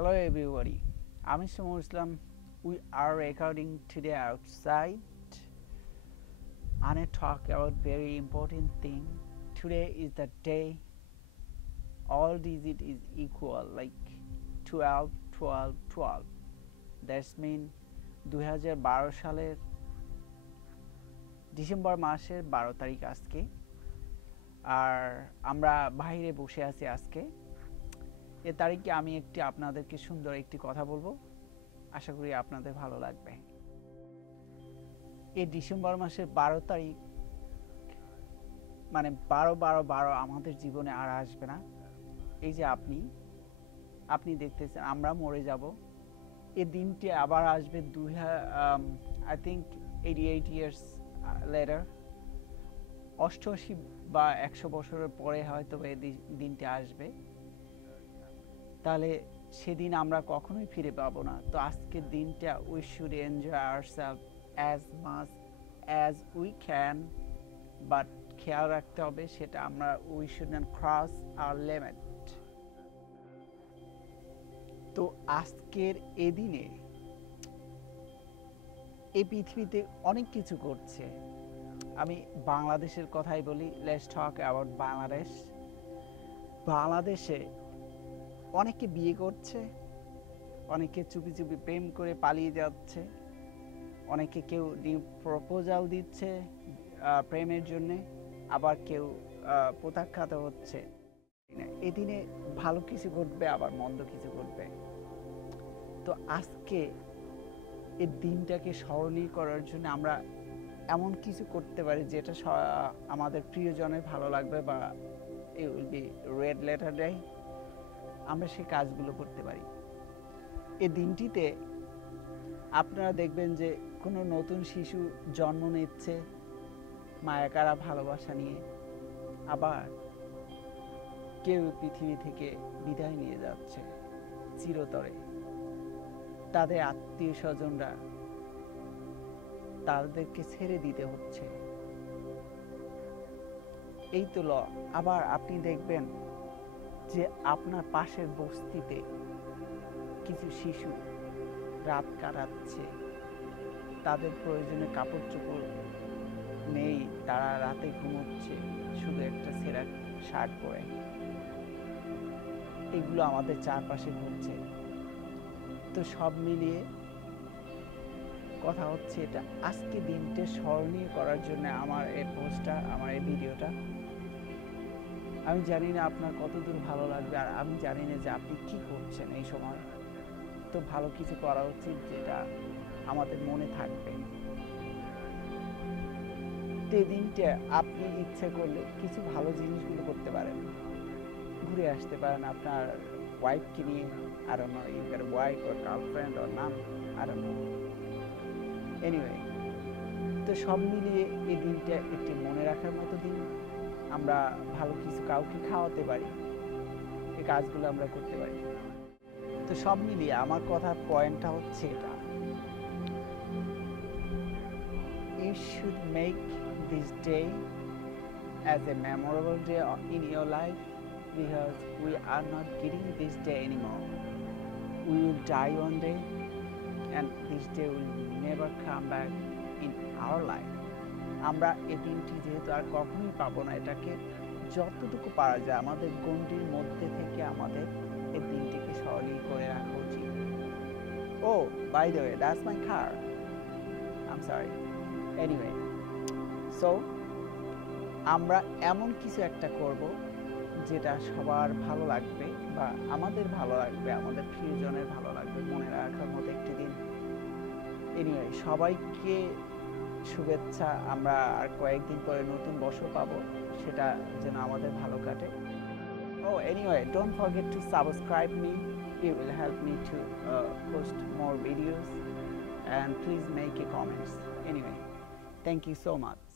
Hello everybody, I'm Mr. Muslim. We are recording today outside and I talk about very important thing. Today is the day all digit is equal like 12, 12, 12. That's mean 2012 সালের December মাসের 12 তারিখ আজকে আর আমরা বাইরে বসে আছি আজকে এই তারিখে আমি একটি আপনাদেরকে সুন্দর একটি কথা বলবো আশা করি আপনাদের ভালো লাগবে এই ডিসেম্বর মাসের 12 তারিখ মানে 12 আমাদের জীবনে আর আসবে না এই যে আপনি দেখতেছেন আমরা মরে যাব এই দিনটি আবার আসবে I think 88 years later 88 বা 100 বছরের পরে হয়তো এই দিনটি আসবে তাহলে সেদিন আমরা কখনোই ফিরে পাবো না তো আজকের দিনটা we should enjoy ourselves as much as we can but খেয়াল রাখতে হবে সেটা আমরা we should not cross our limit তো আজকের এই দিনে এই পৃথিবীতে অনেক কিছু করছে আমি বাংলাদেশের কথাই বলি let's talk about বাংলাদেশে অনেকে বিয়ে করছে অনেকে চুপি চুপি প্রেম করে পালিয়ে যাচ্ছে অনেকে কেউ প্রপোজাল দিচ্ছে প্রেমের জন্য আবার কেউ প্রত্যাখ্যাত হচ্ছে এই দিনে ভালো কিছু ঘটবে আবার মন্দ কিছু ঘটবে তো আজকে এই দিনটাকে স্মরণীয় করার জন্য আমরা এমন কিছু করতে পারি যেটা আমাদের প্রিয়জনের ভালো লাগবে বা it will be red letter day আমরা সেই কাজগুলো করতে পারি এই দিনটিতে আপনারা দেখবেন যে কোনো নতুন শিশু জন্ম নিচ্ছে মায়াকারা ভালোবাসা নিয়ে আবার কেউ পৃথিবী থেকে বিদায় নিয়ে যাচ্ছে চিরতরে তাদের আত্মীয় স্বজনরা তাদেরকে ছেড়ে দিতে হচ্ছে এই তো আবার আপনি দেখবেন যে আপনার পাশের বস্তিতে কিছু শিশু রাত কাটাচ্ছে তাদের প্রয়োজনে কাপড় চোপড় নেই তারা রাতে ঘুমোচ্ছে শুধু একটা ছেঁড়া শার্ট পরে এগুলো আমাদের চারপাশে ঘটছে তো সব মিলিয়ে কথা হচ্ছে এটা আজকে দিনটা স্মরণীয় করার জন্য আমার এই পোস্টটা আমার এই ভিডিওটা আমি জানি না আপনার কতদূর ভালো লাগবে আর আমি জানি না যে আপনি কি করছেন এই সময় তো ভালো কিছু করা উচিত যেটা আমাদের মনে থাকবে এই দিনটা আপনি ইচ্ছে করলে কিছু ভালো জিনিসগুলো করতে পারেন ঘুরে আসতে পারেন আপনার ওয়াইফকে নিয়ে I don't know you got a wife or girlfriend or none I don't know anyway তো সব মিলিয়ে এই দিনটা একটি মনে রাখার মতো দিন আমরা ভালো কিছু কাউকে খাওয়াতে পারি এই কাজগুলো আমরা করতে পারি তো সব মিলিয়ে আমার কথার পয়েন্টটা হচ্ছে এটা you should make this day as a memorable day in your life because we are not getting this day anymore we will die one day and this day will never come back in our life আমরা এই দিনটি যেহেতু আর কখনোই পাবো না এটাকে যতটুকু পারা যায় আমাদের গণ্ডির মধ্যে থেকে আমাদের এই দিনটিকে স্মরণীয় করে রাখা উচিত Oh by the way that's my car I'm sorry anyway so আমরা এমন কিছু একটা করব যেটা সবার ভালো লাগবে বা আমাদের ভালো লাগবে আমাদের প্রিয়জনের ভালো লাগবে মনে রাখার মতো একটি দিন anyway সবাইকে শুভেচ্ছা আমরা আর কয়েকদিন পরে নতুন বছর পাবো সেটা যেন আমাদের ভালো কাটে Oh anyway don't forget to subscribe me it will help me to post more videos and please make a comments anyway thank you so much